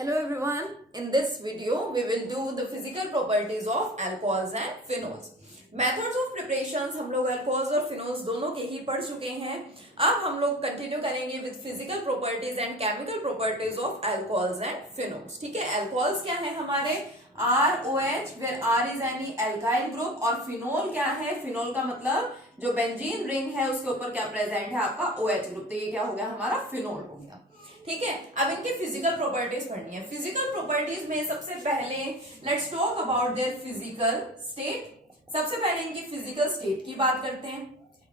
Hello everyone, in this video we will do the physical properties of alcohols and phenols. Methods of preparations हम लोग alcohols और phenols दोनों के ही पढ़ चुके हैं. अब हम लोग कंटिन्यू करेंगे with physical properties and chemical properties of alcohols and phenols. ठीक है, alcohols क्या है हमारे ROH where R is any alkyl group और phenol क्या है, phenol का मतलब जो बेंजीन रिंग है उसके ऊपर क्या प्रेजेंट है आपका OH ग्रुप. तो ये क्या हो गया हमारा फिनोल हो गया. ठीक है, अब इनके फिजिकल प्रॉपर्टीज पढ़नी है. फिजिकल प्रॉपर्टीज में सबसे पहले let's talk about their physical state. सबसे पहले इनकी फिजिकल स्टेट की बात करते हैं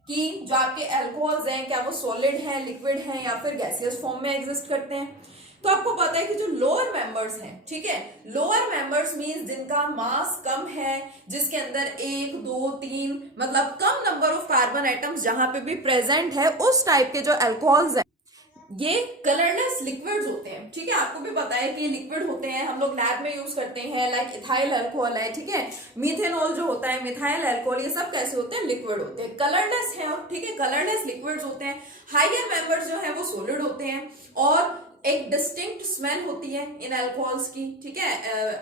कि जो आपके अल्कोहल्स हैं क्या वो सॉलिड हैं, लिक्विड हैं या फिर गैसियस फॉर्म में एग्जिस्ट करते हैं. तो आपको पता है कि जो लोअर मेंबर्स हैं, ठीक है, लोअर मेंबर्स मींस जिनका मास कम है, जिसके अंदर 1 2 3 मतलब कम नंबर ऑफ कार्बन एटम्स जहां पे भी प्रेजेंट है, उस टाइप के जो अल्कोहल्स हैं ये कलरलेस लिक्विड्स होते हैं. ठीक है, आपको भी पता है कि ये लिक्विड होते हैं, हम लोग लैब में यूज करते हैं. लाइक इथाइल अल्कोहल है, ठीक है, मिथेनॉल जो होता है, मिथाइल अल्कोहल, ये सब कैसे होते हैं, लिक्विड होते हैं, कलरलेस है. ठीक है, कलरलेस लिक्विड्स होते हैं. हायर मेंबर्स जो है वो सॉलिड होते हैं और एक डिस्टिंक्ट स्मेल होती है इन अल्कोहल्स की. ठीक है,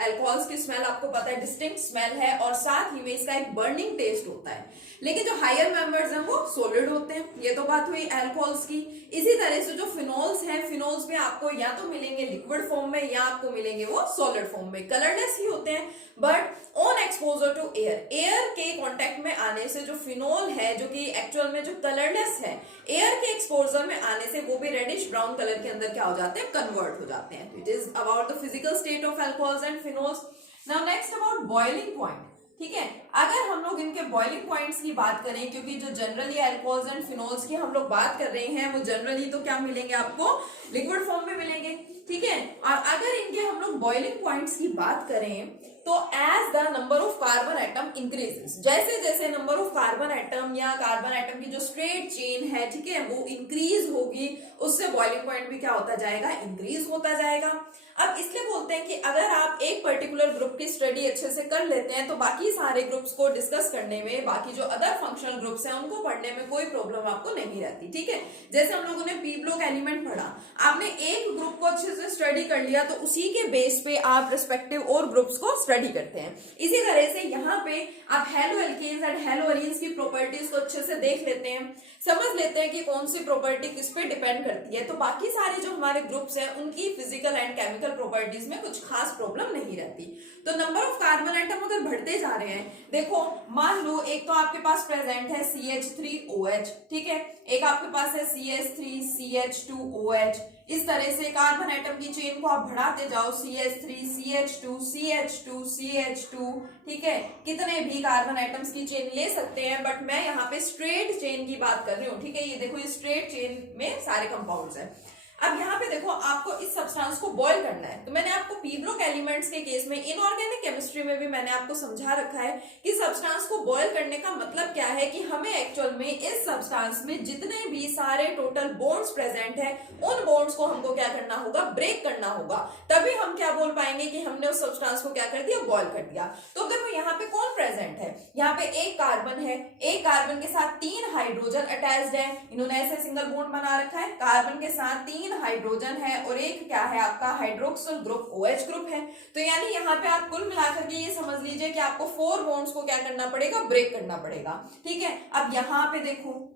अल्कोहल्स की स्मेल आपको पता है डिस्टिंक्ट स्मेल है और साथ ही में इसका एक बर्निंग टेस्ट होता है. लेकिन जो हायर मेंबर्स हैं वो सॉलिड होते हैं. ये तो बात हुई अल्कोहल्स की. इसी तरह से जो फिनोल्स हैं, फिनोल्स में आपको या तो मिलेंगे लिक्विड फॉर्म में या आपको मिलेंगे वो सॉलिड फॉर्म में. कलरलेस ही होते हैं but on exposure to air, air के कांटेक्ट में आने से जो फिनोल है जो कि एक्चुअल में जो कलरलेस है, एयर के एक्सपोजर में आने से वो भी रेडिश ब्राउन कलर के अंदर क्या हो जाते हैं, कन्वर्ट हो जाते हैं. It is about the physical state of alcohols and phenols. Now next about boiling point. ठीक है, अगर हम लोग इनके बॉइलिंग पॉइंट्स की बात करें, क्योंकि जो जनरली अल्कोहल्स एंड फिनोल्स की हम लोग बात कर रहे हैं वो जनरली तो क्या मिलेंगे आपको, लिक्विड फॉर्म में मिलेंगे. ठीक है, और अगर इनके हम लोग बॉइलिंग पॉइंट्स की बात करें तो as the number of carbon atom increases, जैसे जैसे नंबर ऑफ कार्बन एटम या कार्बन एटम की जो स्ट्रेट चेन है, ठीक है, वो इंक्रीज होगी, उससे बॉइलिंग पॉइंट भी क्या होता जाएगा, इंक्रीज होता जाएगा. अब इसलिए बोलते हैं कि अगर आप एक पर्टिकुलर ग्रुप की स्टडी अच्छे से कर लेते हैं तो बाकी सारे ग्रुप्स को डिस्कस करने में, बाकी जो अदर फंक्शनल ग्रुप्स हैं उनको पढ़ने में कोई प्रॉब्लम आपको नहीं रहती. ठीक है, जैसे हम लोगों ने पी ब्लॉक एलिमेंट पढ़ा, आपने एक ग्रुप को अच्छे से स्टडी कर लिया तो उसी के बेस पे आप रिस्पेक्टिव और ग्रुप्स को स्टडी करते हैं. इसी तरह से यहाँ पे आप haloalkanes and haloarenes की प्रॉपर्टीज को अच्छे से देख लेते हैं, समझ लेते हैं कि कौन सी प्रॉपर्टी किस पे डिपेंड करती है, तो बाकी सारे जो हमारे ग्रुप्स हैं उनकी फिजिकल एंड केमिकल प्रॉपर्टीज में कुछ खास प्रॉब्लम नहीं रहती. तो नंबर ऑफ कार्बन एटम अगर बढ़ते जा रहे हैं, देखो मान लो एक तो आपके पास प्रेजेंट है CH3OH, ठीक है, एक आपके पास है CH3CH2OH. इस तरह से कार्बन एटम की चेन को आप बढ़ाते जाओ, CH3 CH2 CH2 CH2. ठीक है, कितने भी कार्बन एटम्स की चेन ले सकते हैं बट मैं यहाँ पे स्ट्रेट चेन की बात कर रही हूँ. ठीक है, ये देखो ये स्ट्रेट चेन में सारे कंपाउंड्स हैं. अब यहाँ पे देखो आपको इस सब्सटेंस को बॉईल करना है, तो मैंने आपको पी ब्लॉक एलिमेंट्स के केस में, इनऑर्गेनिक केमिस्ट्री में भी मैंने आपको समझा रखा है कि सब्सटेंस को बॉईल करने का मतलब क्या है कि हमें एक्चुअल में इस सब्सटेंस में जितने भी सारे टोटल बॉन्ड्स प्रेजेंट है उन बॉन्ड्स को हमको क्या करना होगा, ब्रेक करना होगा. तभी हम क्या बोल पाएंगे कि हमने उस सब्सटेंस को क्या कर दिया, बॉईल कर दिया. तो देखो यहाँ पे कौन प्रेजेंट है, यहाँ पे एक कार्बन है, एक कार्बन के साथ 3 हाइड्रोजन अटैच्ड है, इन्होंने ऐसे सिंगल बॉन्ड बना रखा है. कार्बन के साथ 3 हाइड्रोजन है और एक क्या है आपका हाइड्रोक्सिल ग्रुप OH ग्रुप है. तो यानी यहाँ पे आप कुल मिलाकर के ये समझ लीजिए कि आपको 4 बॉन्ड्स को क्या करना पड़ेगा, ब्रेक करना पड़ेगा. ठीक है, अब यहाँ पे देखो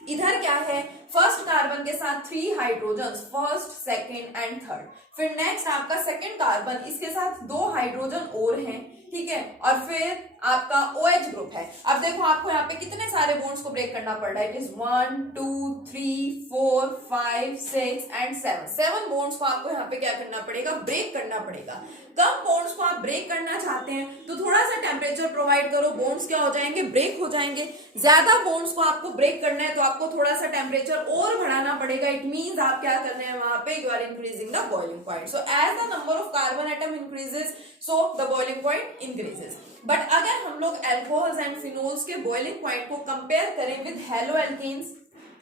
इधर क्या है, फर्स्ट कार्बन के साथ 3 hydrogen, first second and third. फिर नेक्स्ट आपका सेकेंड कार्बन, इसके साथ 2 हाइड्रोजन और हैं. ठीक है, और फिर आपका OH ग्रुप है. अब देखो आपको यहाँ पे कितने सारे बॉन्ड्स को ब्रेक करना पड़ रहा है. इट इज 1 2 3 4 5 6 एंड 7 बॉन्ड्स को आपको यहाँ पे क्या करना पड़ेगा, ब्रेक करना पड़ेगा. कम बॉन्ड्स को आप ब्रेक करना चाहते हैं तो थोड़ा सा टेम्परेचर प्रोवाइड करो, बॉन्ड्स क्या हो जाएंगे, ब्रेक हो जाएंगे. ज्यादा बॉन्ड्स को आपको ब्रेक करना है तो आपको थोड़ा सा टेम्परेचर और बढ़ाना पड़ेगा. इट मींस आप क्या कर रहे हैं वहां पे, you are increasing the boiling point. So as the number of carbon atom increases so the boiling point increases. But अगर हम लोग अल्कोहल्स एंड फिनोल्स के बॉइलिंग पॉइंट को कंपेयर करें विद हेलो एल्केन्स,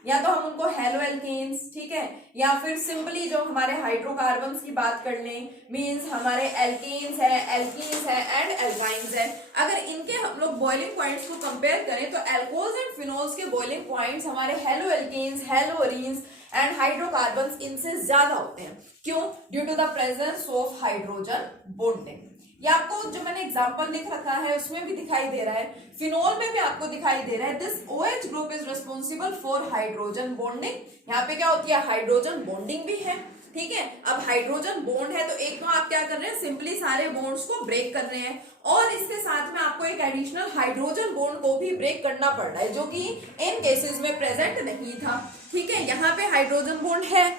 या तो हम उनको हेलो एल्केन्स, ठीक है, या फिर सिंपली जो हमारे हाइड्रोकार्बन्स की बात कर लें, मींस हमारे एल्केन्स है, एल्कीन्स है एंड एल्काइन्स है. अगर इनके हम लोग बॉइलिंग पॉइंट्स को कंपेयर करें तो अल्कोहल्स एंड फिनोल्स के बॉइलिंग पॉइंट्स हमारे haloalkanes, haloarenes and hydrocarbon इनसे ज्यादा होते हैं। क्यों? Due to the presence of hydrogen bonding. ये आपको जो मैंने एग्जांपल लिख रखा है उसमें भी दिखाई दे रहा है, फिनोल में भी आपको दिखाई दे रहा है। This OH group is responsible for hydrogen bonding. यहाँ पे क्या होती है? हाइड्रोजन बॉन्डिंग भी है, ठीक है। अब हाइड्रोजन बॉन्ड है तो एक तो आप क्या कर रहे हैं, सिंपली सारे बॉन्ड्स को ब्रेक कर रहे हैं, और इसके साथ में आपको एक एडिशनल हाइड्रोजन बॉन्ड को भी ब्रेक करना पड़ रहा है, जो कि इन केसेस में प्रेजेंट नहीं था, ठीक है। यहाँ पे हाइड्रोजन बॉन्ड है,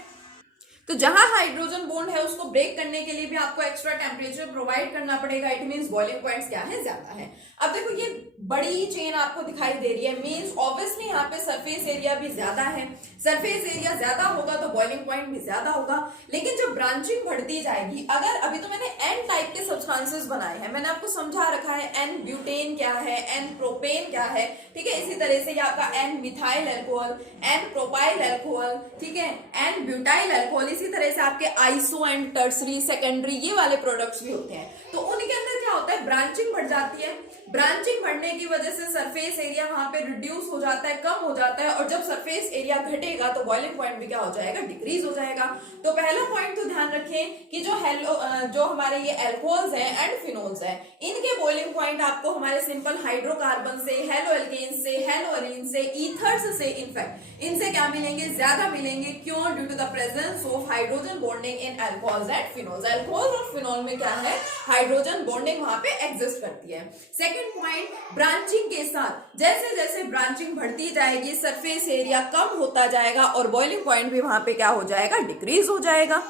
तो जहां हाइड्रोजन बॉन्ड है उसको ब्रेक करने के लिए भी आपको एक्स्ट्रा टेम्परेचर प्रोवाइड करना पड़ेगा। इट मींस बॉइलिंग पॉइंट्स क्या है? ज्यादा है। अब देखो ये बड़ी चेन आपको दिखाई दे रही है, मींस ऑब्वियसली यहाँ पे सरफेस एरिया भी ज्यादा है। सरफेस एरिया ज्यादा होगा तो बॉइलिंग पॉइंट भी ज्यादा होगा। लेकिन जब ब्रांचिंग बढ़ती जाएगी, अगर अभी तो मैंने एन टाइप के सब्सटेंसेस बनाए हैं, मैंने आपको समझा रखा है एन ब्यूटेन क्या है, एन प्रोपेन क्या है, ठीक है। इसी तरह से ये आपका n methyl alcohol, n propyl alcohol, ठीक है, एन ब्यूटाइल अल्कोहल, इसी तरह से आपके आइसो एंड टर्सरी सेकेंडरी ये वाले प्रोडक्ट्स भी होते हैं। तो उनके अंदर क्या होता है? ब्रांचिंग बढ़ जाती है। ब्रांचिंग बढ़ने की वजह से सरफेस एरिया वहां पे रिड्यूस हो जाता है, कम हो जाता है, और जब सरफेस एरिया घटेगा तो बॉइलिंग पॉइंट भी क्या हो जाएगा? डिक्रीज हो जाएगा। तो पहला पॉइंट तो ध्यान रखें कि जो हमारे ये अल्कोहल्स हैं एंड फिनोल्स हैं, इनके बॉइलिंग पॉइंट आपको हमारे सिंपल हाइड्रोकार्बन से, हेलो एल्केन से, हेलो अरीन से, ईथर्स से, इनफैक्ट इनसे क्या मिलेंगे? ज्यादा मिलेंगे। क्यों? Due to the presence of hydrogen bonding in alcohols and phenols. Alcohol और फिनोल में क्या है? हाइड्रोजन बॉन्डिंग वहां पे एग्जिस्ट करती है। सेकेंड पॉइंट, ब्रांचिंग के साथ जैसे जैसे ब्रांचिंग बढ़ती जाएगी, सरफेस एरिया कम होता जाएगा और बॉइलिंग पॉइंट भी वहां पे क्या हो जाएगा? डिक्रीज हो जाएगा।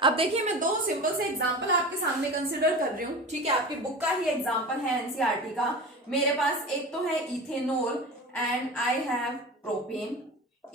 अब देखिए मैं दो सिंपल से एग्जांपल आपके सामने कंसिडर कर रही हूँ, ठीक है। आपकी बुक का ही एग्जांपल है, एनसीईआरटी का। मेरे पास एक तो है ethanol and I have propane.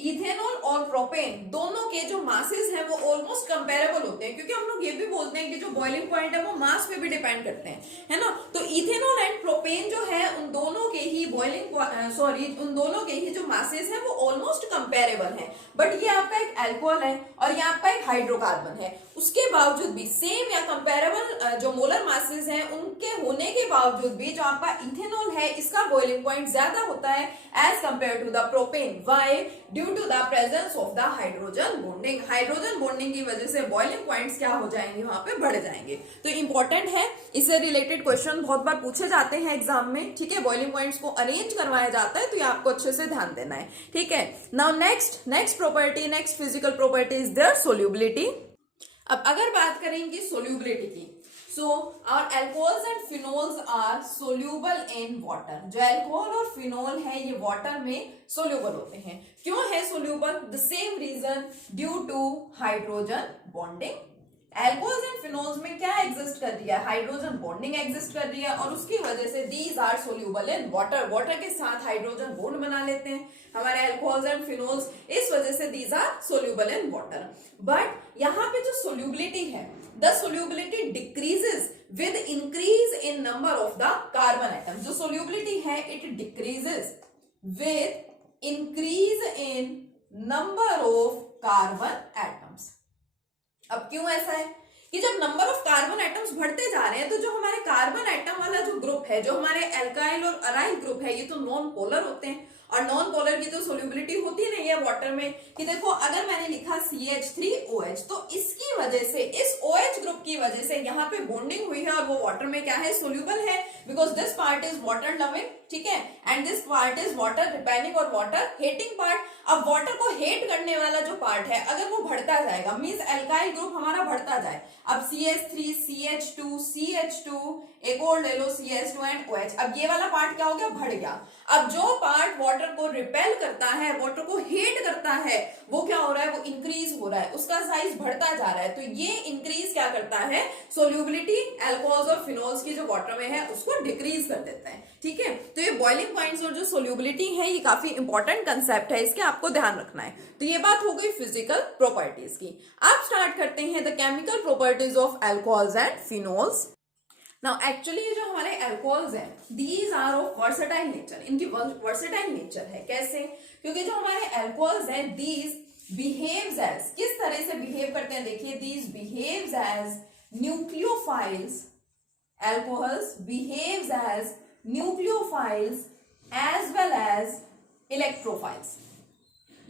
Ethanol और प्रोपेन दोनों के जो मासेस हैं वो ऑलमोस्ट कंपेरेबल होते हैं, क्योंकि हम लोग ये भी बोलते हैं कि जो बॉइलिंग पॉइंट है वो मास पे भी डिपेंड करते हैं, है ना। तो इथेनॉल एंड प्रोपेन जो है उन दोनों के ही उन दोनों के ही जो मासेस हैं वो ऑलमोस्ट कंपेरेबल हैं। बट ये आपका एक अल्कोहल है और ये आपका एक हाइड्रोकार्बन है। उसके बावजूद भी सेम या कंपेरेबल जो मोलर मासेस हैं उनके होने के बावजूद भी जो आपका इथेनॉल है इसका बॉइलिंग पॉइंट ज्यादा होता है as compare to the propane. Why? Due to the presence of the hydrogen bonding. Hydrogen bonding की वजह से बॉइलिंग पॉइंट्स क्या हो जाएंगे? वहां पे बढ़ जाएंगे। तो इंपॉर्टेंट है, इससे रिलेटेड क्वेश्चन बहुत बार पूछे जाते हैं एग्जाम में, ठीक है। बॉइलिंग पॉइंट्स को अरेंज करवाया जाता है, तो ये आपको अच्छे से ध्यान देना है, ठीक है। Now next property, next physical property is their solubility. अब अगर बात करें इनकी सोल्यूबिलिटी की, so our alcohols and phenols are soluble in water. जो अल्कोहल और फिनोल है ये वाटर में सोल्यूबल होते हैं। क्यों है soluble? The same reason, due to hydrogen bonding. Alcohols and phenols में क्या एग्जिस्ट कर रही है? हाइड्रोजन बॉन्डिंग एग्जिस्ट कर रही है, और उसकी वजह से these are soluble in water. Water के साथ हाइड्रोजन बॉन्ड बना लेते हैं हमारे अल्कोहल्स एंड फिनोल्स, इस वजह से these are soluble in water. But यहाँ पे जो सोल्यूबिलिटी है, the solubility decreases with increase in number of the carbon atom. जो सोल्यूबिलिटी है it decreases with increase in number of carbon atoms. अब क्यों ऐसा है कि जब नंबर ऑफ कार्बन एटम्स बढ़ते जा रहे हैं तो जो हमारे कार्बन एटम वाला जो ग्रुप है, जो हमारे एल्काइल और अराइल ग्रुप है, ये तो नॉन पोलर होते हैं, और नॉन पोलर की तो सोल्यूबिलिटी होती नहीं है वाटर में। कि देखो अगर मैंने लिखा CH3OH, तो इसकी वजह से, इस OH ग्रुप की वजह से यहाँ पे बॉन्डिंग हुई है और वो वाटर में क्या है? सोल्यूबल है, because this part is water loving, ठीक है, and this part is water repelling और वाटर हेटिंग पार्ट। अब वाटर को हेट करने वाला जो पार्ट है अगर वो बढ़ता जाएगा, मींस एल्काइल ग्रुप हमारा बढ़ता जाए, अब CH3, CH2, CH2, एक और ले लो CH2 एंड OH, अब ये वाला पार्ट क्या हो गया? बढ़ गया। अब जो पार्ट वाटर को रिपेल करता है, वाटर को हेट करता है, वो क्या हो रहा है? वो इंक्रीज हो रहा है, उसका साइज बढ़ता जा रहा है। तो ये इंक्रीज क्या करता है? सोल्यूबिलिटी अल्कोहल्स और फिनोल्स की जो वाटर में है उसको डिक्रीज कर देता है, ठीक है। तो ये बॉइलिंग पॉइंट्स और जो सोल्यूबिलिटी है ये काफी इंपॉर्टेंट कंसेप्ट है, इसके आपको ध्यान रखना है। तो ये बात हो गई फिजिकल प्रॉपर्टीज की। अब स्टार्ट करते हैं the chemical properties of alcohols and phenols. Now actually ये जो हमारे अल्कोहल्स हैं, these are of versatile nature. इनकी वर्सेटाइल नेचर है, कैसे? क्योंकि जो हमारे अल्कोहल्स हैं, दीज बिहेव्स एज, किस तरह से बिहेव करते हैं? देखिए, these behaves as nucleophiles. Alcohols behaves as nucleophiles as well as electrophiles.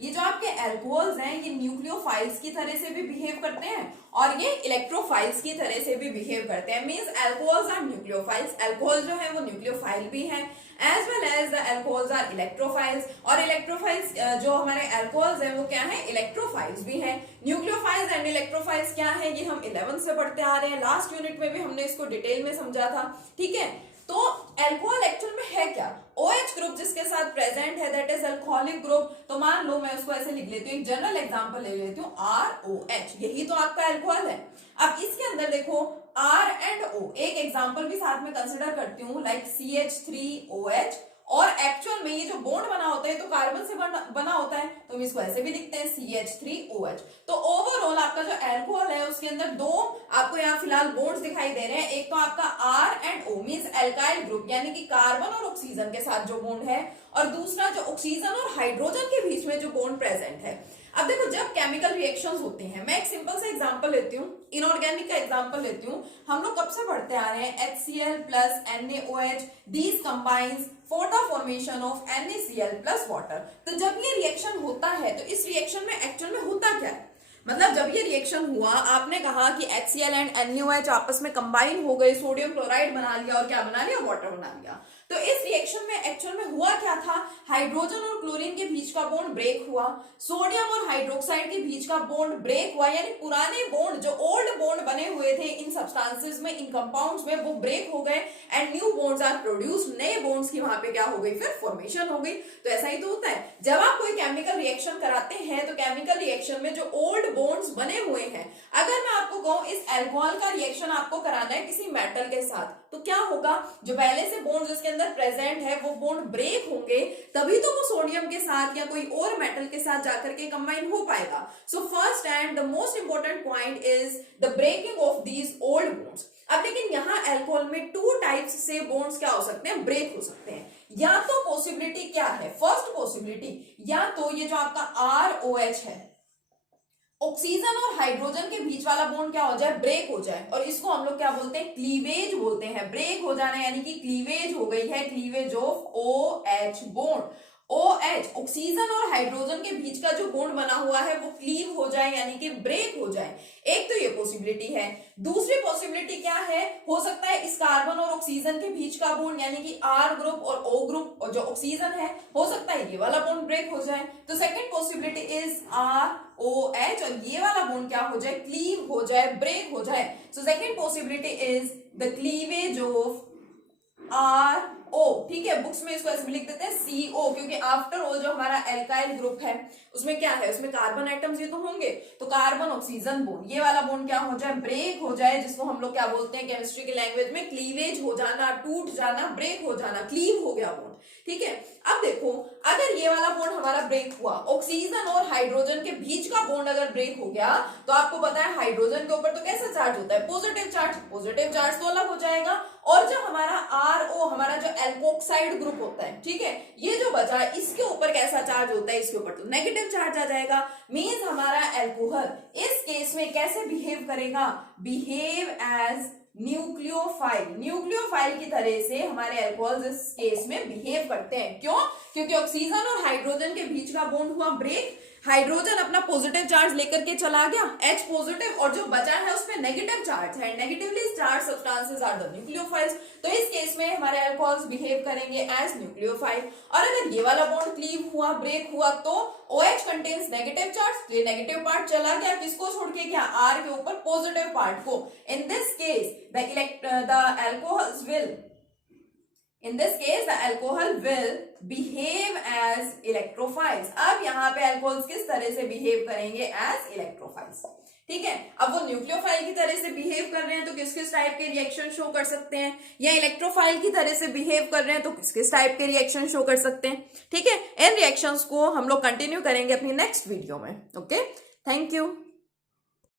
ये जो आपके एल्कोहल्स हैं ये न्यूक्लियोफाइल्स की तरह से भी बिहेव करते हैं और ये इलेक्ट्रोफाइल्स की तरह से भी बिहेव करते हैं। Means alcohols are nucleophiles, alcohol जो है वो न्यूक्लियोफाइल भी है as well as the alcohols are electrophiles, और इलेक्ट्रोफाइल्स जो हमारे एल्कोहल्स हैं वो क्या है, इलेक्ट्रोफाइल्स भी है। न्यूक्लियोफाइल्स एंड इलेक्ट्रोफाइल्स क्या है, ये हम 11th से पढ़ते आ रहे हैं, लास्ट यूनिट में भी हमने इसको डिटेल में समझा था। ठीक है, तो एल्कोहल एक्चुअल में है क्या, OH ग्रुप जिसके साथ प्रेजेंट है दैट इज अल्कोहलिक ग्रुप। तो मान लो मैं उसको ऐसे लिख लेती हूँ, एक जनरल एग्जांपल ले लेती हूँ, ROH, यही तो आपका एल्कोहल है। अब इसके अंदर देखो R एंड O, एक एग्जांपल भी साथ में कंसिडर करती हूँ लाइक CH3OH, और एक्चुअल में ये जो बॉन्ड बना होता है तो कार्बन से बना होता है, तो हम इसको ऐसे भी लिखते हैं CH3OH। तो ओवरऑल आपका जो एल्कोहल है उसके अंदर दो आपको यहाँ फिलहाल बॉन्ड्स दिखाई दे रहे हैं, एक तो आपका R and O means alkyl group यानी कि कार्बन और ऑक्सीजन के साथ जो बॉन्ड है, और दूसरा जो ऑक्सीजन और हाइड्रोजन के बीच में जो बॉन्ड प्रेजेंट है। अब देखो जब केमिकल रिएक्शंस होते हैं, मैं एक सिंपल सा एग्जांपल लेती हूँ, इनऑर्गेनिक का एग्जांपल लेती हूँ। हम लोग कब से पढ़ते आ रहे हैं, HCl plus NaOH, these combines for the formation of NaCl plus water। तो जब ये रिएक्शन होता है तो इस रिएक्शन में एक्चुअल में होता क्या है, मतलब जब ये रिएक्शन हुआ, आपने कहा कि HCl एंड NaOH आपस में कंबाइन हो गए, सोडियम क्लोराइड बना लिया और क्या बना लिया, वाटर बना लिया। तो इस रिएक्शन में एक्चुअल में हुआ क्या था, हाइड्रोजन और क्लोरीन के बीच का बॉन्ड ब्रेक हुआ, सोडियम और हाइड्रोक्साइड के बीच का बॉन्ड ब्रेक हुआ, यानी पुराने बॉन्ड जो ओल्ड बॉन्ड बने हुए थे इन सब्सटेंसेस में, इन कंपाउंड्स में, वो ब्रेक हो गए and new bonds are produced, नए बॉन्ड्स की वहां पे क्या हो गई, फिर फॉर्मेशन हो गई। तो ऐसा ही तो होता है जब आप कोई केमिकल रिएक्शन कराते हैं, तो केमिकल रिएक्शन में जो ओल्ड बॉन्ड्स बने हुए हैं, अगर मैं आपको कहूं इस अल्कोहल का रिएक्शन आपको कराना है किसी मेटल के साथ, तो क्या होगा, जो पहले से बॉन्ड जिसके अंदर प्रेजेंट है वो बॉन्ड ब्रेक होंगे, तभी तो वो सोडियम के साथ या कोई और मेटल के साथ जाकर के कंबाइन हो पाएगा। So first and the most important point is the breaking of these old bonds. अब लेकिन यहाँ अल्कोहल में टू टाइप्स से बॉन्ड्स क्या हो सकते हैं, ब्रेक हो सकते हैं। या तो पॉसिबिलिटी क्या है, फर्स्ट पॉसिबिलिटी, या तो ये जो आपका ROH है, ऑक्सीजन और हाइड्रोजन के बीच वाला बॉन्ड क्या हो जाए, ब्रेक हो जाए, और इसको हम लोग क्या बोलते हैं, क्लीवेज बोलते हैं। ब्रेक हो जाना यानी कि क्लीवेज हो गई है, cleavage of OH bond. OH oxygen और हाइड्रोजन के बीच का जो बॉन्ड बना हुआ है वो क्लीव हो जाए यानी कि ब्रेक हो जाए। एक तो ये पॉसिबिलिटी है। दूसरी पॉसिबिलिटी क्या है, हो सकता है इस कार्बन और ऑक्सीजन के बीच का बॉन्ड यानी कि R ग्रुप और O ग्रुप और जो ऑक्सीजन है, हो सकता है ये वाला बॉन्ड ब्रेक हो जाए। तो सेकंड पॉसिबिलिटी इज ROH, और ये वाला बॉन्ड क्या हो जाए, क्लीव हो जाए, ब्रेक हो जाए। So second possibility is the cleavage of RO। ठीक है, बुक्स में इसको ऐसे लिख देते हैं CO, क्योंकि आफ्टर ऑल जो हमारा एल्काइल ग्रुप है उसमें क्या है, उसमें कार्बन एटम्स ये तो होंगे, तो कार्बन ऑक्सीजन बॉन्ड, ये वाला बॉन्ड क्या हो जाए, ब्रेक हो जाए, जिसको हम लोग क्या बोलते हैं केमिस्ट्री की लैंग्वेज में, क्लीवेज हो जाना, टूट जाना, ब्रेक हो जाना, क्लीव हो गया बॉन्ड। ठीक है, अब देखो अगर ये वाला बॉन्ड हमारा ब्रेक हुआ, ऑक्सीजन और हाइड्रोजन के बीच का बॉन्ड अगर ब्रेक हो गया, तो आपको पता है हाइड्रोजन के ऊपर तो कैसा चार्ज होता है, पॉजिटिव चार्ज, पॉजिटिव चार्ज तो अलग हो जाएगा, और जो हमारा RO हमारा जो एल्कोक्साइड ग्रुप होता है, ठीक है, ये जो बचा है इसके ऊपर कैसा चार्ज होता है, इसके ऊपर तो नेगेटिव चार्ज आ जाएगा। मींस हमारा एल्कोहल इस केस में कैसे बिहेव करेगा, बिहेव एज न्यूक्लियोफाइल, न्यूक्लियोफाइल की तरह से हमारे अल्कोहल इस केस में बिहेव करते हैं। क्यों, क्योंकि ऑक्सीजन और हाइड्रोजन के बीच का बॉन्ड हुआ ब्रेक, हाइड्रोजन अपना पॉजिटिव चार्ज लेकर के चला गया H पॉजिटिव, और जो बचा है उसमें नेगेटिव चार्ज है, negatively charge substances are the nucleophiles. तो इस केस में हमारे अल्कोहल्स बिहेव करेंगे एज न्यूक्लियोफाइल। और अगर ये वाला बॉन्ड क्लीव हुआ, ब्रेक हुआ, तो OH कंटेन्स नेगेटिव चार्ज, ये नेगेटिव पार्ट चला गया, किसको छोड़ के, क्या R के ऊपर पॉजिटिव पार्ट को। In this case the alcohols will, in this case the alcohol will behave as electrophiles। अब यहाँ पे alcohols किस तरह से behave करेंगे, as electrophiles। ठीक है, अब वो न्यूक्लियोफाइल की तरह से बिहेव कर रहे हैं तो किस किस टाइप के रिएक्शन शो कर सकते हैं, या इलेक्ट्रोफाइल की तरह से बिहेव कर रहे हैं तो किस किस टाइप के रिएक्शन शो कर सकते हैं। ठीक है, इन रिएक्शंस को हम लोग कंटिन्यू करेंगे अपनी नेक्स्ट वीडियो में। Okay, thank you.